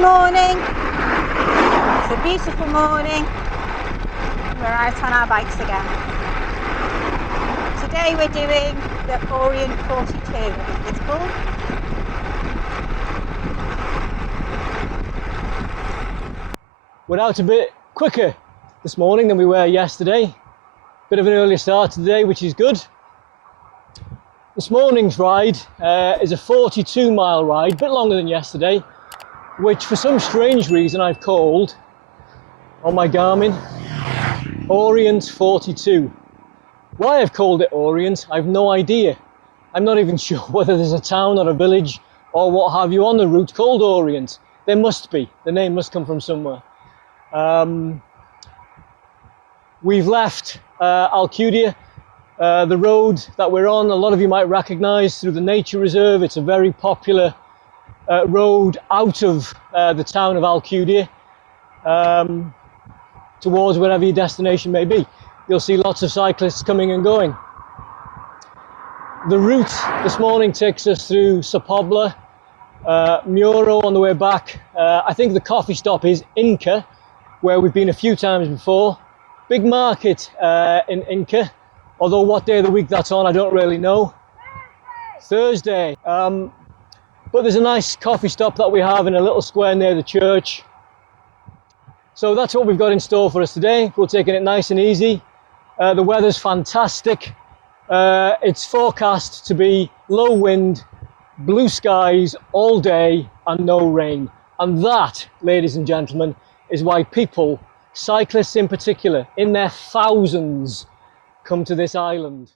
sunny morning. It's a beautiful morning. We're out on our bikes again. Today we're doing the Orient 42, I think it's called. We're out a bit quicker this morning than we were yesterday. Bit of an earlier start today, which is good. This morning's ride is a 42-mile ride, a bit longer than yesterday, which for some strange reason I've called on my Garmin Orient 42. Why I've called it Orient, I've no idea. I'm not even sure whether there's a town or a village or what have you on the route called Orient. There must be. The name must come from somewhere. We've left Alcudia, the road that we're on. A lot of you might recognise through the nature reserve. It's a very popular road out of the town of Alcudia towards wherever your destination may be. You'll see lots of cyclists coming and going. The route this morning takes us through Sa Pobla, Muro on the way back. I think the coffee stop is Inca, where we've been a few times before. Big market in Inca, although what day of the week that's on I don't really know. Thursday. But there's a nice coffee stop that we have in a little square near the church. So that's what we've got in store for us today. We're taking it nice and easy. The weather's fantastic. It's forecast to be low wind, blue skies all day and no rain. And that, ladies and gentlemen, is why people, cyclists in particular, in their thousands, come to this island.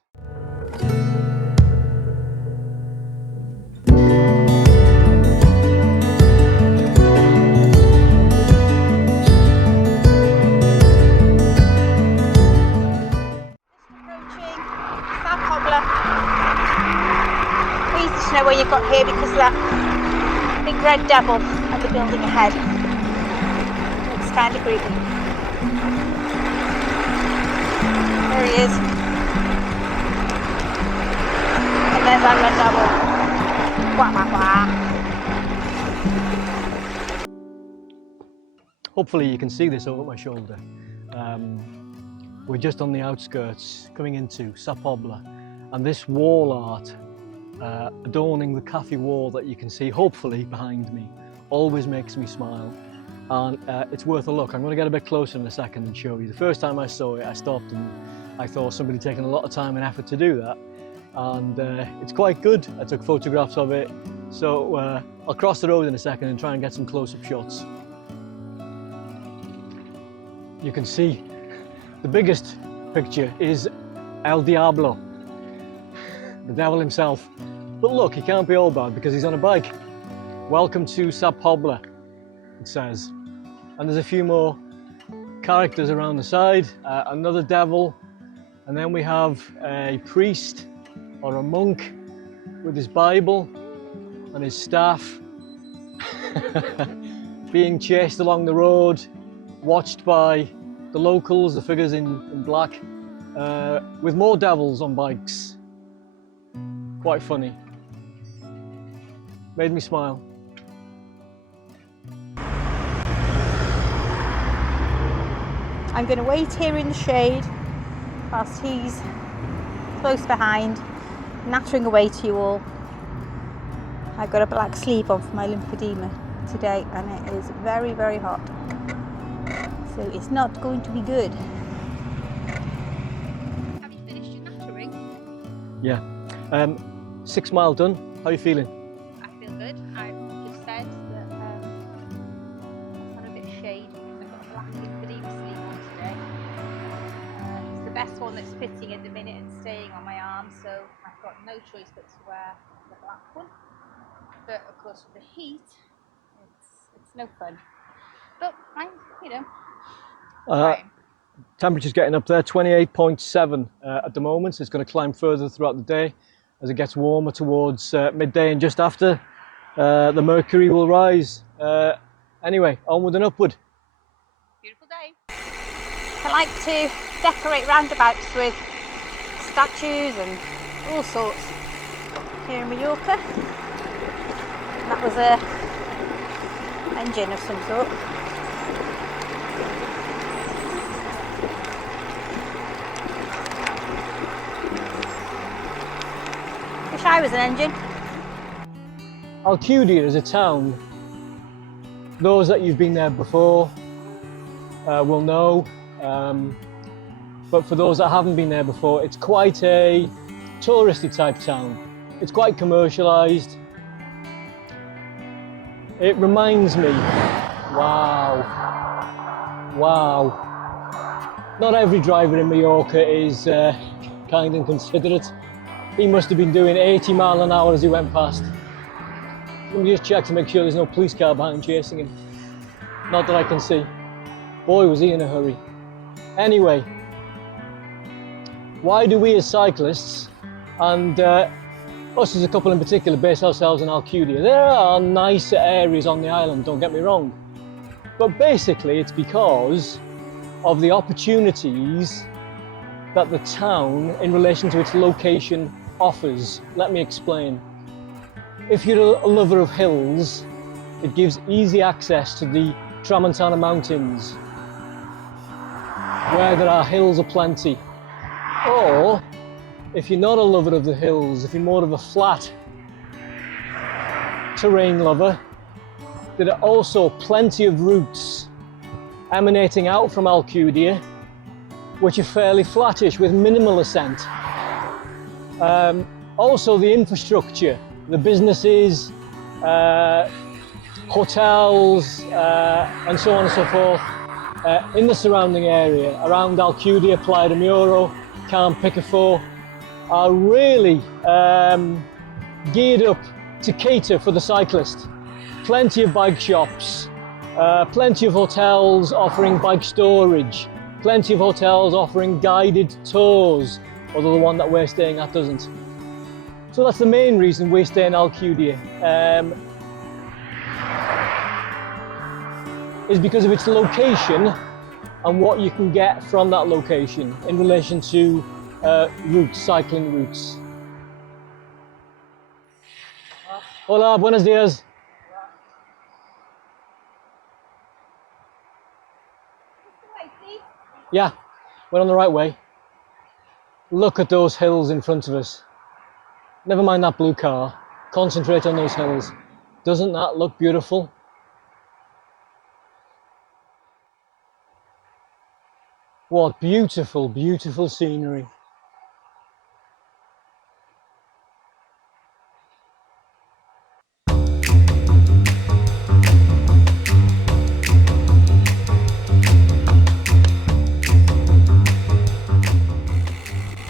Approaching Sa Pobla. Pleased to know where you've got here because of that big red devil at the building ahead. Looks kind of creepy. There he is. And there's our red devil. Wah, wah, wah. Hopefully you can see this over my shoulder. We're just on the outskirts coming into Sa Pobla, and this wall art adorning the cafe wall that you can see hopefully behind me always makes me smile, and it's worth a look. I'm going to get a bit closer in a second and show you. The first time I saw it I stopped and I thought somebody taking a lot of time and effort to do that, and it's quite good. I took photographs of it, so I'll cross the road in a second and try and get some close-up shots. You can see the biggest picture is El Diablo, the devil himself. But look, he can't be all bad because he's on a bike. Welcome to Sa Pobla, it says. And there's a few more characters around the side, another devil, and then we have a priest or a monk with his Bible and his staff being chased along the road, watched by the locals, the figures in black, with more devils on bikes. Quite funny. Made me smile. I'm going to wait here in the shade whilst he's close behind, nattering away to you all. I've got a black sleeve on for my lymphedema today and it is very, very hot. So it's not going to be good. Have you finished your nattering? Yeah. 6 mile done. How are you feeling? I feel good. I've just said that I've had a bit of shade because I've got a black lymphedema sleeve on today. It's the best one that's fitting at the minute and staying on my arm, so I've got no choice but to wear the black one. But of course with the heat, it's no fun. But I'm, Temperature's getting up there, 28.7 at the moment. It's going to climb further throughout the day as it gets warmer towards midday, and just after the mercury will rise. Anyway, onward and upward. Beautiful day. I like to decorate roundabouts with statues and all sorts here in Mallorca. That was a Engine of some sort. Wish I was an engine. Alcudia is a town. Those that you've been there before will know, but for those that haven't been there before, it's quite a touristy type town. It's quite commercialised. It reminds me, wow, not every driver in Mallorca is kind and considerate. He must have been doing 80 miles an hour as he went past. Let me just check to make sure there's no police car behind chasing him. Not that I can see. Boy, was he in a hurry. Anyway, why do we as cyclists, and us as a couple in particular, base ourselves in Alcudia? There are nicer areas on the island, don't get me wrong. But basically it's because of the opportunities that the town, in relation to its location, offers. Let me explain. If you're a lover of hills, it gives easy access to the Tramontana Mountains, where there are hills aplenty. Or, if you're not a lover of the hills, if you're more of a flat terrain lover, there are also plenty of routes emanating out from Alcudia, which are fairly flattish with minimal ascent. Also the infrastructure, the businesses, hotels, and so on and so forth, in the surrounding area around Alcudia, Playa de Muro, Camp Picafort, are really geared up to cater for the cyclist. Plenty of bike shops, plenty of hotels offering bike storage, plenty of hotels offering guided tours, although the one that we're staying at doesn't. So that's the main reason we stay in Alcudia, is because of its location and what you can get from that location in relation to routes, cycling routes. Hola, buenos dias. Yeah, we're on the right way. Look at those hills in front of us. Never mind that blue car. Concentrate on those hills. Doesn't that look beautiful? What beautiful, beautiful scenery.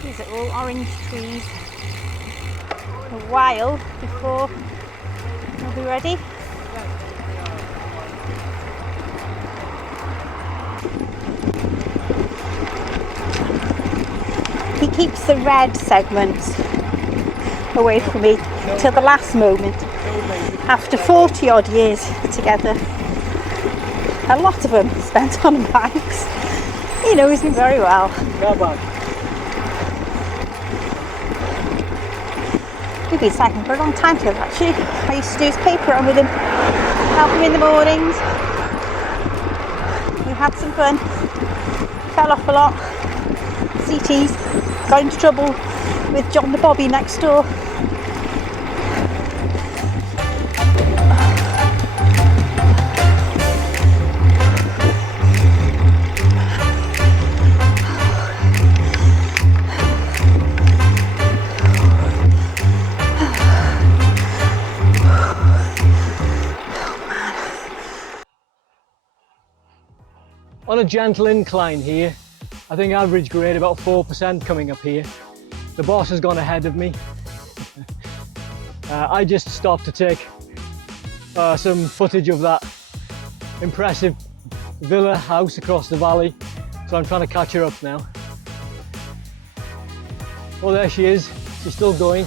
These are all orange trees. A while before we'll be ready. He keeps the red segments away from me till the last moment. After 40 odd years together, a lot of them spent on bikes. He knows me very well. We've been cycling for a long time together actually. I used to do his paper run with him, help him in the mornings. We had some fun, fell off a lot, CTs, got into trouble with John the Bobby next door. On a gentle incline here, I think average grade about 4% coming up here. The boss has gone ahead of me. I just stopped to take some footage of that impressive villa house across the valley, so I'm trying to catch her up now. Oh, there she is. She's still going.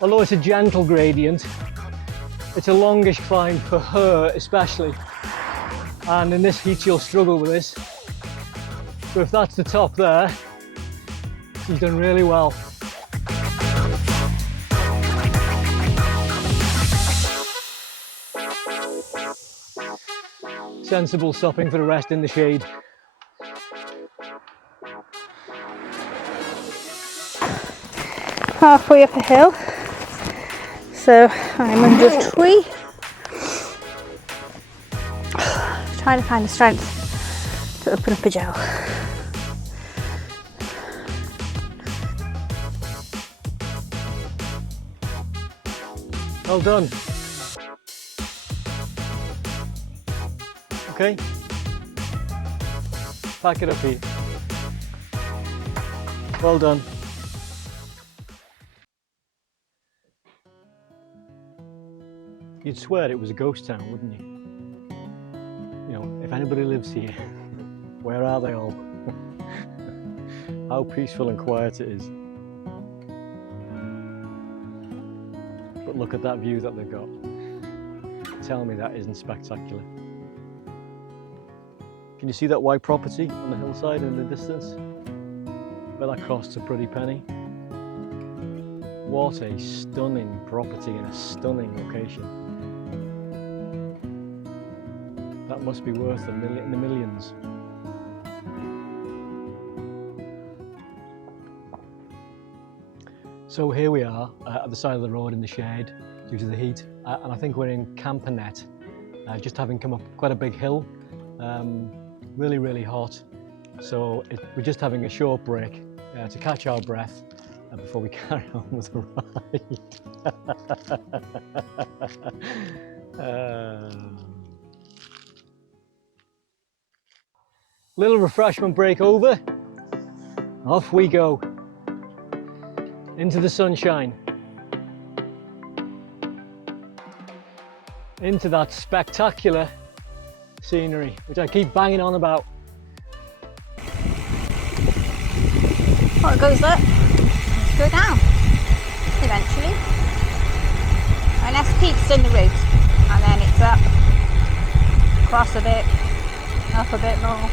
Although it's a gentle gradient, it's a longish climb for her especially. And in this heat you'll struggle with this. So if that's the top there, she's done really well. sensible stopping for a rest in the shade. Halfway up a hill, so I'm under a tree, trying to find the strength to open up a gel. Well done. Okay, pack it up here. Well done. You'd swear it was a ghost town, wouldn't you? You know, if anybody lives here, where are they all? How peaceful and quiet it is. But look at that view that they've got. Tell me that isn't spectacular. Can you see that white property on the hillside in the distance? Well, that costs a pretty penny. What a stunning property in a stunning location. That must be worth in the millions. So here we are at the side of the road in the shade due to the heat, and I think we're in Campanet, just having come up quite a big hill. Really hot, so we're just having a short break to catch our breath before we carry on with the ride. Little refreshment break over, off we go into the sunshine, into that spectacular scenery which I keep banging on about. Well, it goes up, let's go down eventually, unless Pete's done the route, and then it's up, across a bit, up a bit more.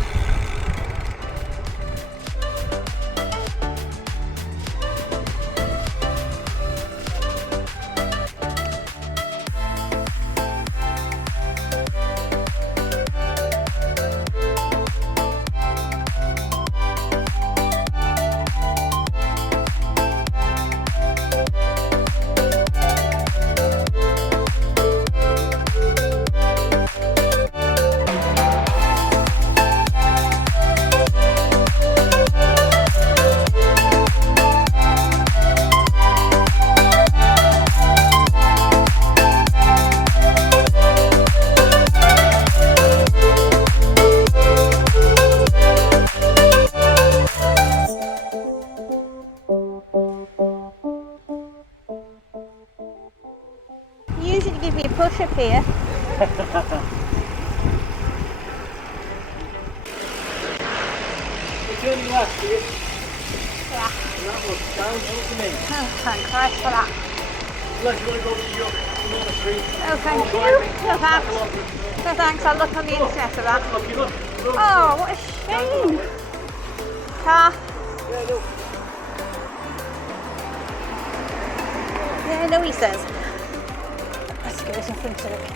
Usually give me a push up here. Turn left here. Yeah. And that looks downhill to me. Oh, thank Christ for that. Unless you want to go to your street. Oh, thank you. No thanks. No thanks, I'll look on the internet for that. Look. Oh, what a shame. Car. Yeah, no, he says. Let's go in front of it.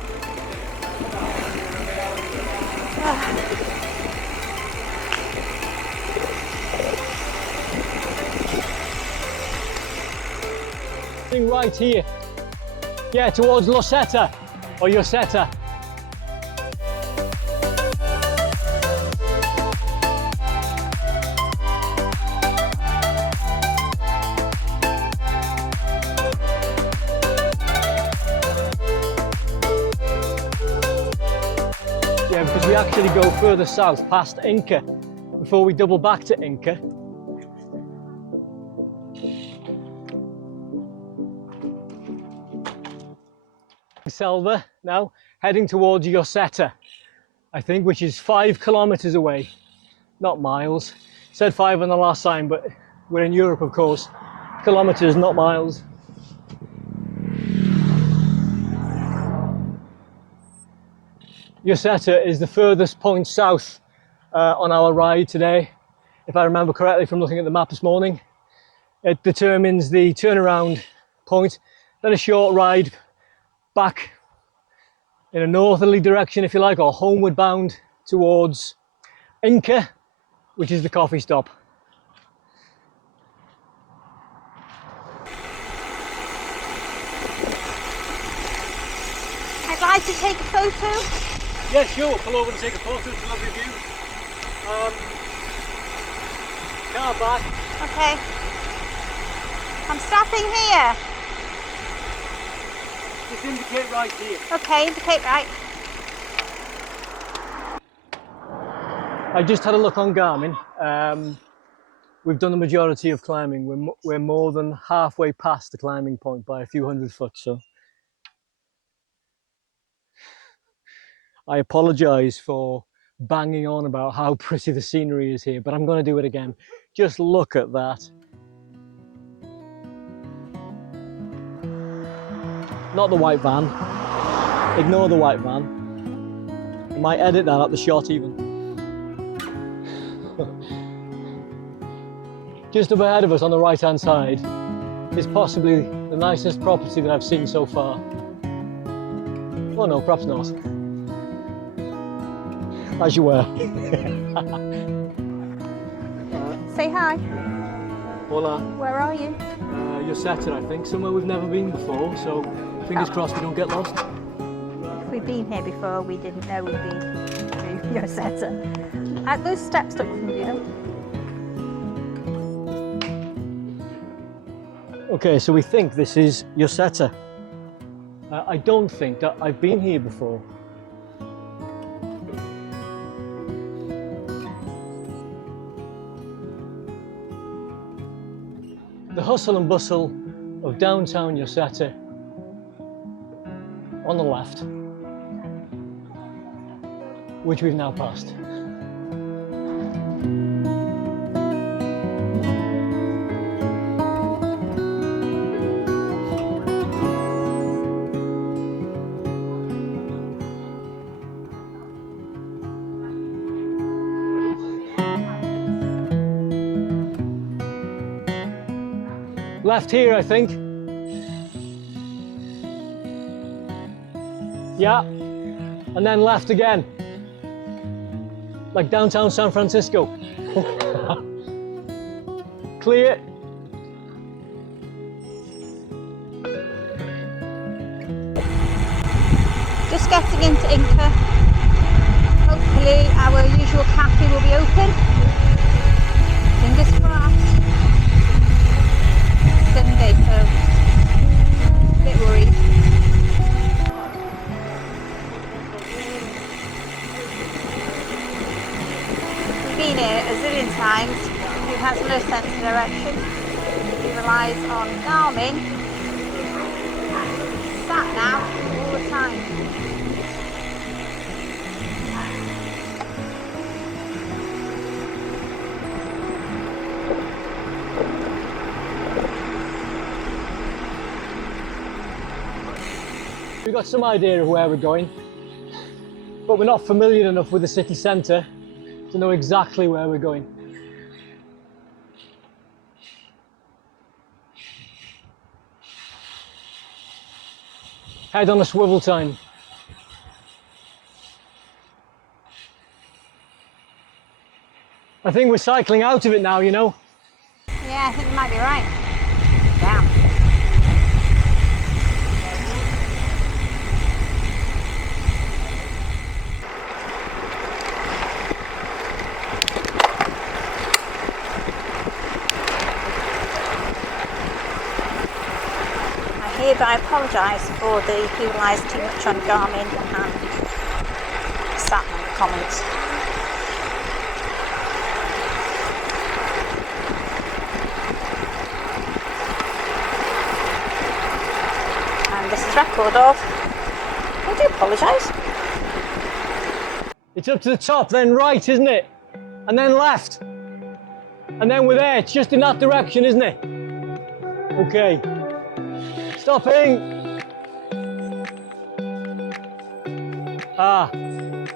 Right here. Yeah, towards Lloseta or Lloseta. Yeah, because we actually go further south past Inca before we double back to Inca. Selva now, heading towards Lloseta, I think, which is 5 kilometers away, not miles. Said 5 on the last sign, but we're in Europe, of course. Kilometers, not miles. Lloseta is the furthest point south on our ride today, if I remember correctly from looking at the map this morning. It determines the turnaround point, then a short ride back in a northerly direction, if you like, or homeward bound towards Inca, which is the coffee stop. I'd like to take a photo. Yeah, sure, pull over and take a photo. It's a lovely view. Car back. Okay. I'm stopping here. Just indicate right here. Okay, indicate right. I just had a look on Garmin. We've done the majority of climbing. We're more than halfway past the climbing point by a few hundred foot, so I apologise for banging on about how pretty the scenery is here, but I'm going to do it again. Just look at that. Not the white van. Ignore the white van. I might edit that out the shot even. Just up ahead of us on the right hand side is possibly the nicest property that I've seen so far. Oh no, perhaps not. As you were. Say hi. Hola. Where are you? Lloseta, I think, somewhere we've never been before, so fingers crossed we don't get lost. If we've been here before, we didn't know we'd been to Lloseta. Those steps look familiar. Okay, so we think this is Lloseta. I don't think that I've been here before. The hustle and bustle of downtown Lloseta on the left, which we've now passed. Left here, I think. Yeah, and then left again. Like downtown San Francisco. Clear. Just getting into Inca. Hopefully our usual cafe will be open. Fingers crossed. Sunday, so a bit worried. We've been here a zillion times. He has no sense of direction. He relies on Garmin, sat nav all the time. We've got some idea of where we're going, but we're not familiar enough with the city centre to know exactly where we're going. Head on a swivel time. I think we're cycling out of it now, you know. Yeah, I think you might be right. Damn. I hereby apologise for the who relies too much on Garmin and sat nav comments. This is record of. I do apologise. It's up to the top, then right, isn't it? And then left. And then we're there. It's just in that direction, isn't it? Okay. Stopping. Ah,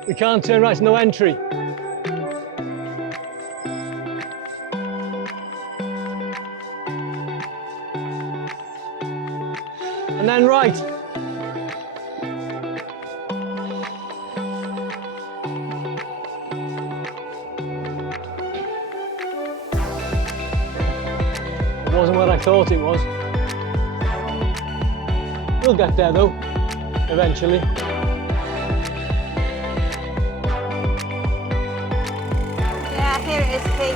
we can't turn right, it's no entry. And then right. thought it was. We'll get there though, eventually. Yeah, here it is, Pete.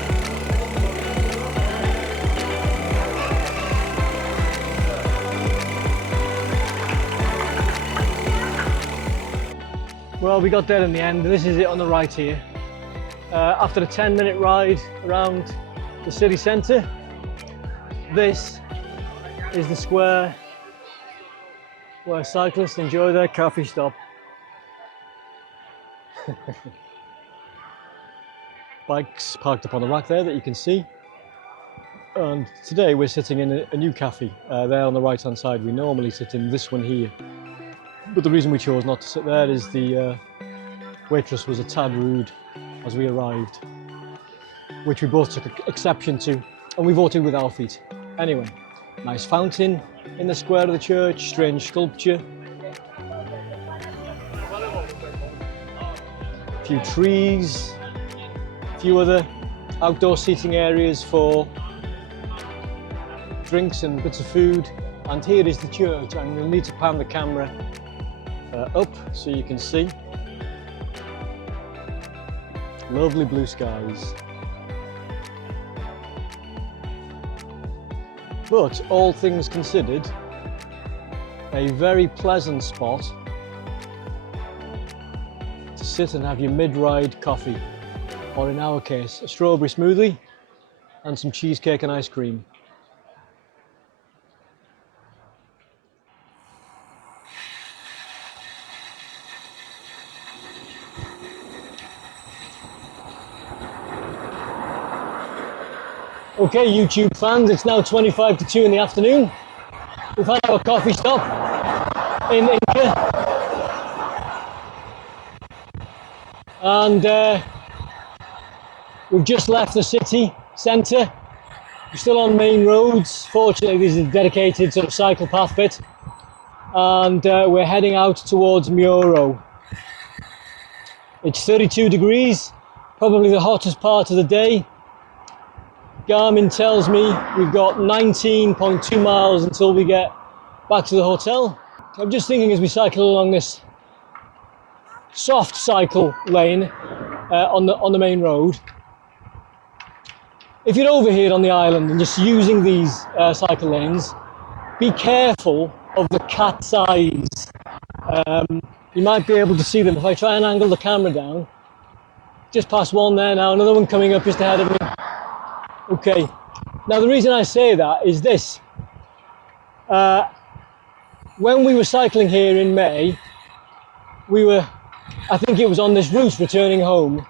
Well, we got there in the end. This is it on the right here. After a 10-minute ride around the city centre, this is the square where cyclists enjoy their coffee stop. Bikes parked up on the rack there that you can see. And today we're sitting in a new cafe there on the right hand side. We normally sit in this one here. But the reason we chose not to sit there is the waitress was a tad rude as we arrived, which we both took exception to, and we voted with our feet. Anyway, nice fountain in the square of the church, strange sculpture, a few trees, a few other outdoor seating areas for drinks and bits of food, and here is the church. I'm going to need to pan the camera up so you can see. Lovely blue skies. But all things considered, a very pleasant spot to sit and have your mid-ride coffee, or in our case, a strawberry smoothie and some cheesecake and ice cream. Okay, YouTube fans, it's now 25 to 2 in the afternoon. We've had our coffee stop in Inca. And we've just left the city centre. We're still on main roads. Fortunately, this is a dedicated sort of cycle path bit. And we're heading out towards Muro. It's 32 degrees, probably the hottest part of the day. Garmin tells me we've got 19.2 miles until we get back to the hotel. I'm just thinking as we cycle along this soft cycle lane on the main road. If you're over here on the island and just using these cycle lanes, be careful of the cat's eyes. You might be able to see them if I try and angle the camera down. Just past one there now, another one coming up just ahead of me. Okay, now the reason I say that is this. When we were cycling here in May, I think it was on this route returning home,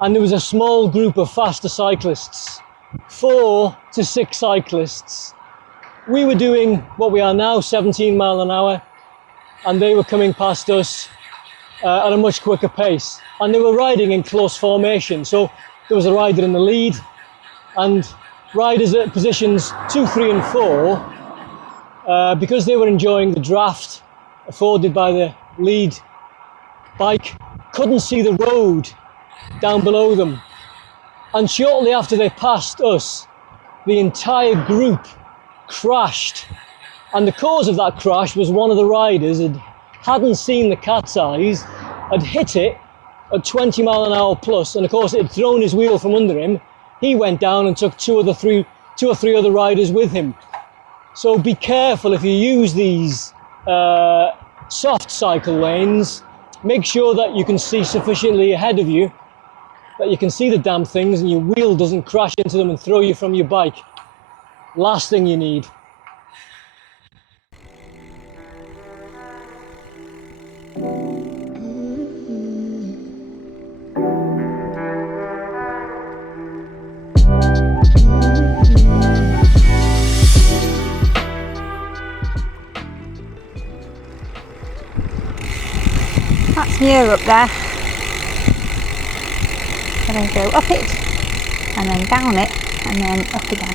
and there was a small group of faster cyclists, 4 to 6 cyclists. We were doing what we are now, 17 miles an hour, and they were coming past us at a much quicker pace. And they were riding in close formation, so there was a rider in the lead, and riders at positions 2, 3 and 4, because they were enjoying the draft afforded by the lead bike, couldn't see the road down below them. And shortly after they passed us, the entire group crashed. And the cause of that crash was one of the riders hadn't seen the cat's eyes, had hit it at 20 mile an hour plus, and of course it had thrown his wheel from under him. He went down and took 2 or 3 other riders with him. So be careful if you use these soft cycle lanes. Make sure that you can see sufficiently ahead of you, that you can see the damn things and your wheel doesn't crash into them and throw you from your bike. Last thing you need. That's Muir up there. And then go up it, and then down it, and then up again.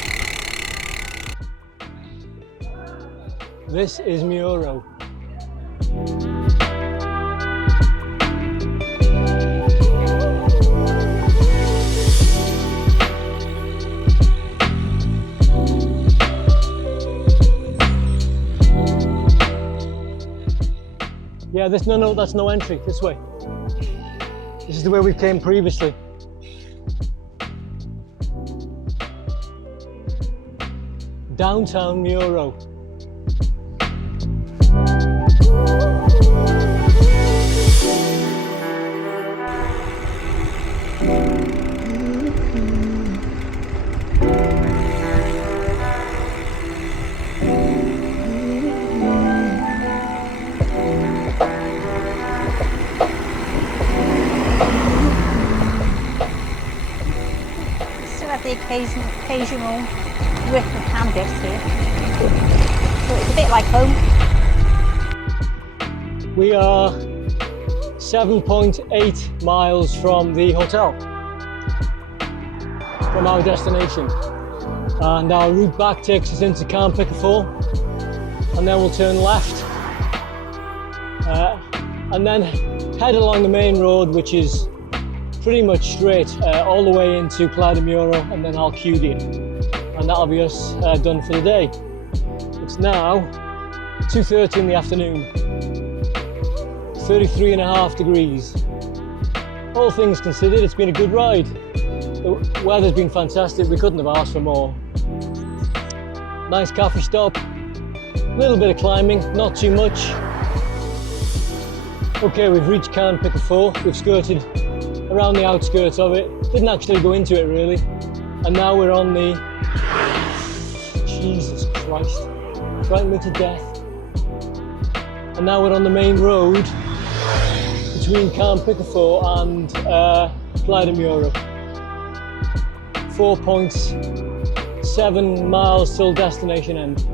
This is Muro. Yeah, no, that's no entry. This way. This is the way we came previously. Downtown Muro. Still have the occasional whiff of canvas here. So it's a bit like home. We are 7.8 miles from the hotel, from our destination. And our route back takes us into Camp Picafor, and then we'll turn left and then head along the main road, which is pretty much straight all the way into Playa de Muro and then Alcudia, and that'll be us done for the day. It's now 2:30 in the afternoon, 33.5 degrees. All things considered, it's been a good ride. The weather's been fantastic, we couldn't have asked for more. Nice cafe stop, a little bit of climbing, not too much. Okay, we've reached Camp Picafor, we've skirted around the outskirts of it, didn't actually go into it really, and now we're on the, Jesus Christ, frightened me to death. And now we're on the main road between Camp Picafor and Playa de Muro. 4.7 miles till destination end.